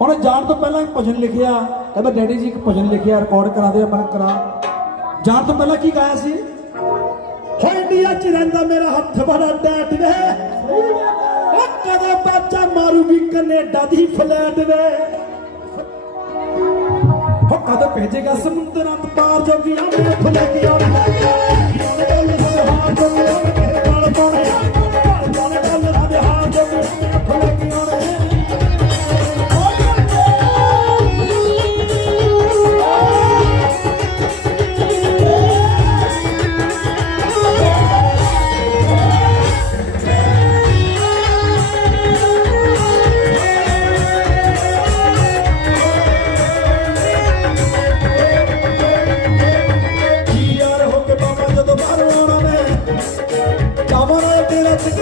ਹੁਣ ਜਾਣ ਤੋਂ ਪਹਿਲਾਂ ਇੱਕ ਭਜਨ ਲਿਖਿਆ, ਕਹਿੰਦਾ, ਡੈਡੀ ਜੀ, ਇੱਕ ਭਜਨ ਲਿਖਿਆ ਰਿਕਾਰਡ ਕਰਾ ਦੇ, ਆਪਾਂ ਕਰਾ। ਜਾਣ ਤੋਂ ਪਹਿਲਾਂ ਕੀ ਗਾਇਆ ਸੀ? ਹੋ ਇੰਡੀਆ ਚ ਰਹਿੰਦਾ ਮੇਰਾ ਹੱਥ ਬੜਾ ਡੈਟ ਵੇ। ਉਹ ਕਦੋਂ ਬਾਚਾ ਮਾਰੂ ਵੀ ਕੈਨੇਡਾ ਦੀ ਫਲੈਟ ਵੇ? ਹੋ ਕਦੋਂ ਭੇਜੇਗਾ ਸਮੁੰਦਰਾਂ ਤੋਂ ਪਾਰ ਜੋਗੀਆਂ ਮੈਂ ਫਲੈਟ ਆਉਂਦਾ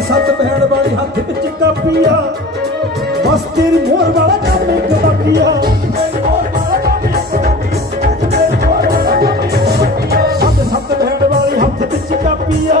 ਤੇ ਸੱਤ ਭੈਣ ਵਾਲੀ ਹੱਥ ਵਿੱਚ ਕਾਪੀਆ। ਬਸ ਤੇਰੀ ਮੋਹਰ ਵਾਲਾ ਕੰਮ ਇੱਕ ਬਾਕੀਆ ਸੱਤ ਸੱਤ ਭੈਣ ਵਾਲੀ ਹੱਥ ਵਿੱਚ ਕਾਪੀਆ।